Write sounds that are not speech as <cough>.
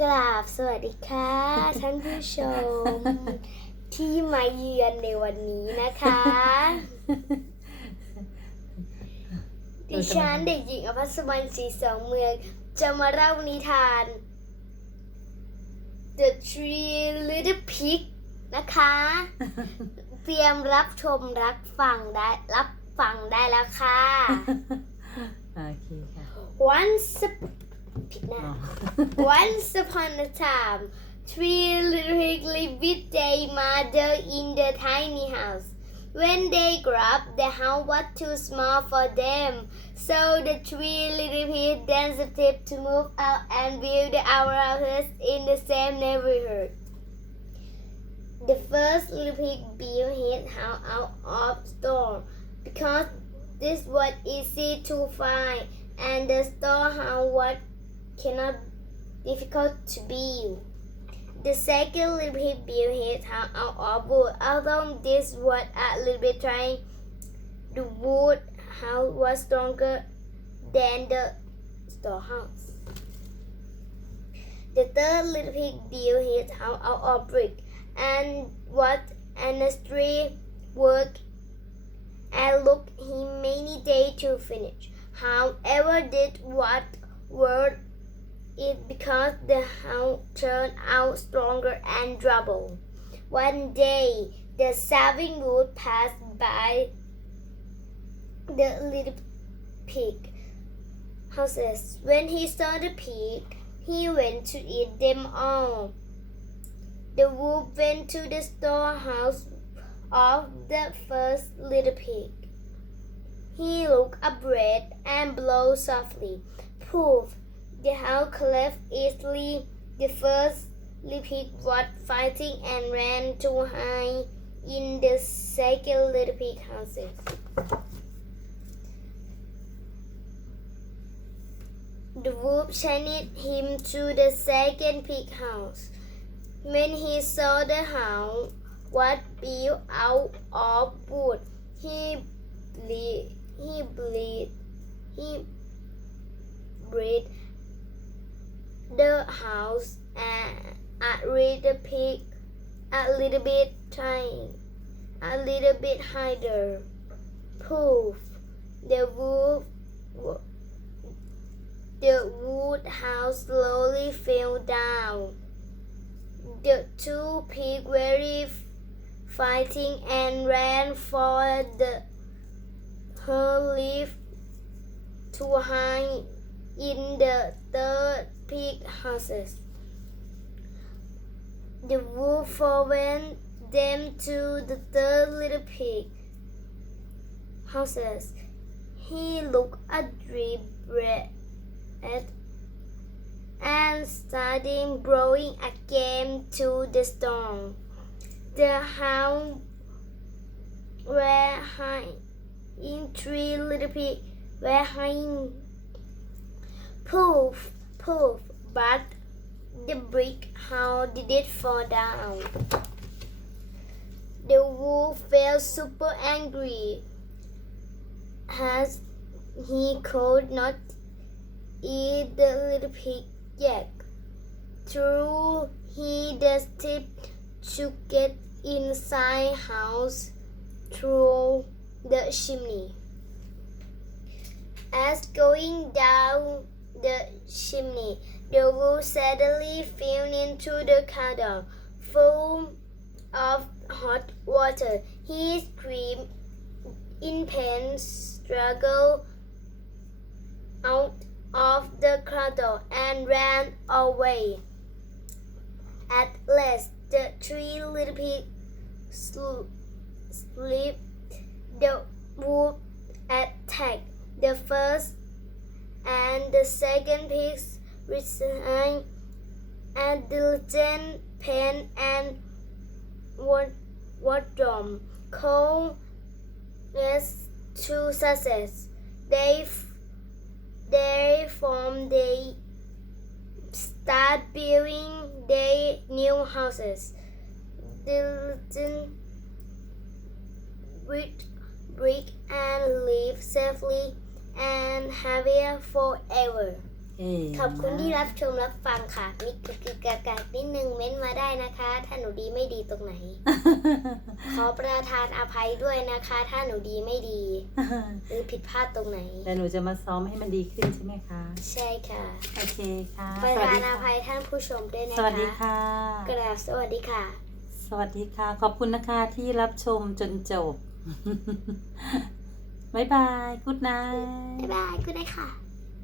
กราบสวัสดีค่ะ ท่านผู้ชม ที่มาเยือนในวันนี้นะคะ ดิฉันเด็กหญิงอภัสวรรณศรีสองเมือง จะมาเล่านิทาน The Three Little Pig นะคะ เตรียมรับชมรับฟังได้รับฟังได้แล้วค่ะ โอเคค่ะ Once now. <laughs> Oh. Once upon a time, three little piglets with their mother in the tiny house. When they grew up, the house was too small for them, so the three little pigs decided to move out and build our houses in the same neighborhood. The first little pig built his house out of stone because this was easy to find and the storehouse was cannot difficult to build. The second little pig built his house out of wood. Although this was a little bit trying, the wood house was stronger than the storehouse. The third little pig built his house out of brick and was honestly work and looked him many days to finish. However, this was worth it because the house turned out stronger and double. One day, the saving wood passed by the little pig houses. When he saw the pig, he went to eat them all. The wolf went to the storehouse of the first little pig. He looked up red and blew softly. Poof! The house collapsed easily. The first pig was fighting and ran to hide in the second little pig houses. The wolf chased him to the second pig house. When he saw the house was built out of wood, he bleed, he bleed, he breathed the house and a little pig, a little bit tiny, a little bit higher. Poof! The wolf, the wood house slowly fell down. The two pigs were fighting and ran for the her leaf to hide in the third pig houses. The wolf followed them to the third little pig houses. He looked at the bread and started blowing again to the storm. The hound were high in three little pigs were hiding. Poof, poof, but the brick house didn't fall down. The wolf felt super angry as he could not eat the little pig yet. Through he decided to get inside house through the chimney. As going down the chimney, the wolf suddenly fell into the kettle full of hot water. He screamed in pain, struggled out of the kettle, and ran away. At last, the three little pigs sl- slipped. The wolf attacked the first and the second pigs resigned and diligent pen and wardrobe. Cold as to success. They they form they start building their new houses. Diligent with brick and live safely and happy forever. เอ๊ะขอบคุณที่รับชมรับฟังค่ะ มีกึกกึกกากากนิดนึงเม้นมาได้นะคะ ถ้าหนูดีไม่ดีตรงไหน ขอประทานอภัยด้วยนะคะ ถ้าหนูดีไม่ดีหรือผิดพลาดตรงไหน แต่หนูจะมาซ้อมให้มันดีขึ้นใช่ไหมคะ ใช่ค่ะ โอเคค่ะประสวัสทานดีอค่ะภัยท่านผู้ชมด้วยนะคะ สวัสดีค่ะกราบสวัสดีค่ะ สวัสดีค่ะ ขอบคุณนะคะที่รับชมจนจบ บ๊ายบายกุ๊ดไนท์ บ๊ายบายก็ได้ค่ะ